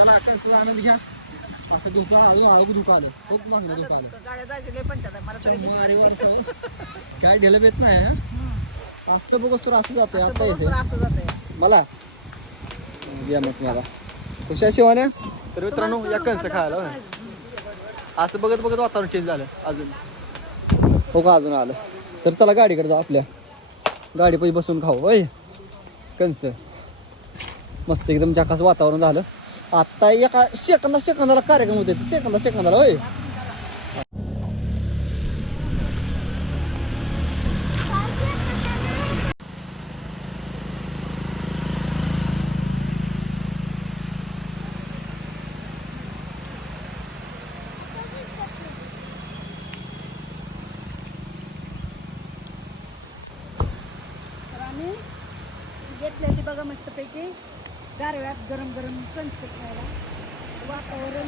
चला कसं आनंद घ्या. असं दुकान अजून आलं दुकान आलं खूप मागणं दुकान आलं. गाड्या जायचे लय पंचायत मला तरी भीती शंभर वाटते. वर्ष काय ढेलं येत नाही हा. असं बघत तर असं जातंय असं आता बघून येते तर असं जातंय. मला द्या मग मला खुशा शिवाने. तर मित्रांनो या कंस खायला होय. असं बघत बघत वातावरण चेंज झालं अजून हो का अजून आलं. तर चला गाडीकडे जाऊ आपल्या गाडी पैसे बसून खाऊ होय कंस. मस्त एकदम झकास वातावरण झालं. आता एका सेकंदाला कार्यक्रम होते सेकंदाला होय. तर आम्ही घेतलेली बघा मस्तपैकी गारव्यात गरम गरम कणस खायला. वातावरण